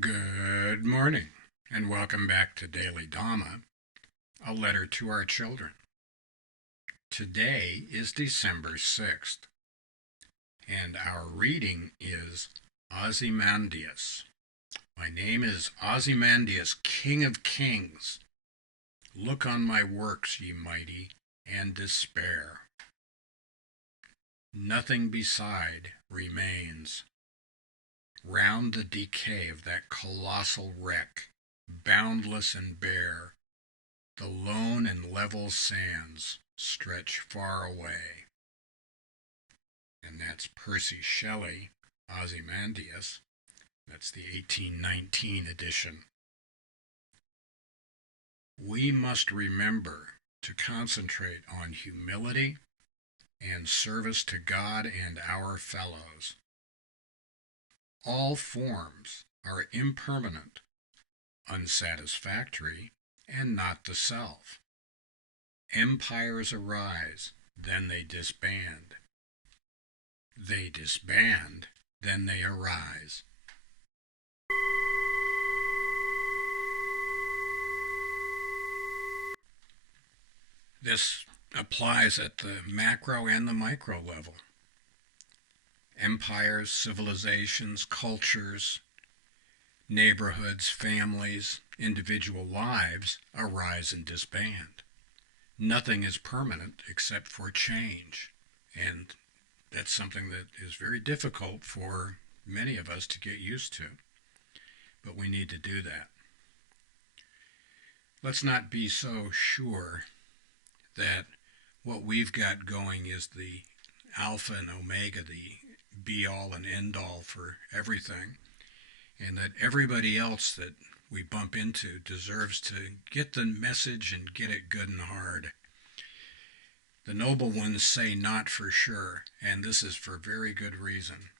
Good morning, and welcome back to Daily Dhamma, a letter to our children. Today is December 6th, and our reading is Ozymandias. My name is Ozymandias, King of Kings. Look on my works, ye mighty, and despair. Nothing beside remains. Round the decay of that colossal wreck, boundless and bare, the lone and level sands stretch far away. And that's Percy Shelley, Ozymandias. That's the 1819 edition. We must remember to concentrate on humility and service to God and our fellows. All forms are impermanent, unsatisfactory, and not the self. Empires arise, then they disband. They disband, then they arise. This applies at the macro and the micro level. Empires, civilizations, cultures, neighborhoods, families, individual lives arise and disband. Nothing is permanent except for change, and that's something that is very difficult for many of us to get used to, but we need to do that. Let's not be so sure that what we've got going is the alpha and omega, the be-all and end-all for everything, and that everybody else that we bump into deserves to get the message and get it good and hard. The noble ones say not for sure, and this is for very good reason.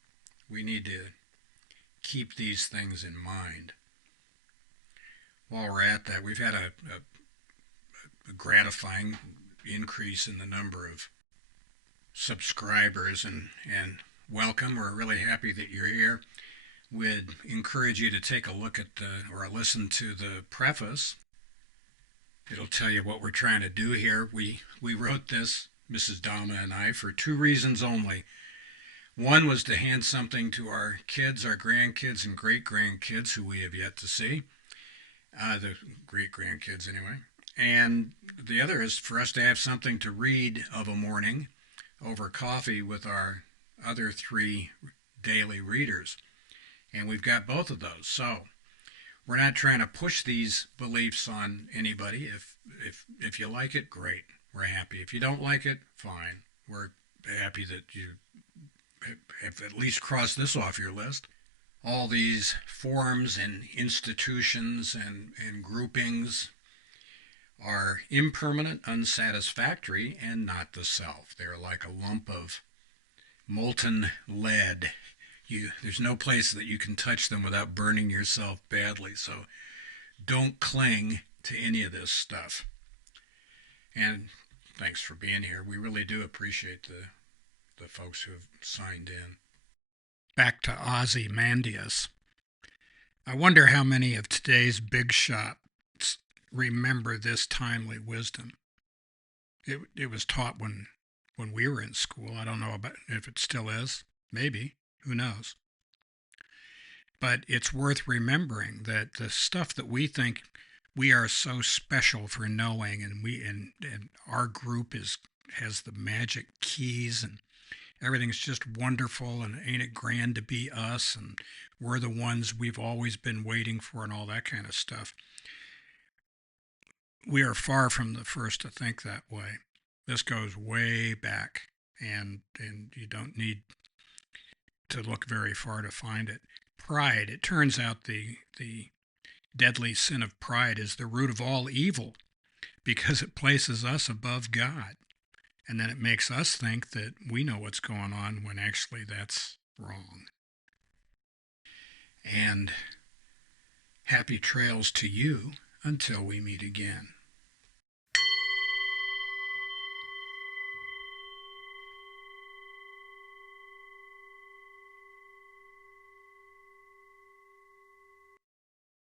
We need to keep these things in mind. While we're at that, we've had a gratifying increase in the number of subscribers, and welcome. We're really happy that you're here. We'd encourage you to take a look at or listen to the preface. It'll tell you what we're trying to do here. We wrote this, Mrs. Dhamma and I, for two reasons only. One was to hand something to our kids, our grandkids, and great-grandkids, who we have yet to see. The great-grandkids, anyway. And the other is for us to have something to read of a morning over coffee with our other three daily readers. And we've got both of those. So we're not trying to push these beliefs on anybody. If you like it, great. We're happy. If you don't like it, fine. We're happy that you have at least crossed this off your list. All these forms and institutions and groupings are impermanent, unsatisfactory, and not the self. They're like a lump of molten lead. There's no place that you can touch them without burning yourself badly. So don't cling to any of this stuff. And thanks for being here. We really do appreciate the folks who have signed in. Back to Ozymandias. I wonder how many of today's big shots remember this timely wisdom. It was taught when we were in school. I don't know about if it still is. Maybe. Who knows? But it's worth remembering that the stuff that we think we are so special for knowing, and our group has the magic keys, and everything's just wonderful, and ain't it grand to be us, and we're the ones we've always been waiting for, and all that kind of stuff. We are far from the first to think that way. This goes way back, and you don't need to look very far to find it. Pride. It turns out the deadly sin of pride is the root of all evil, because it places us above God. And then it makes us think that we know what's going on when actually that's wrong. And happy trails to you until we meet again.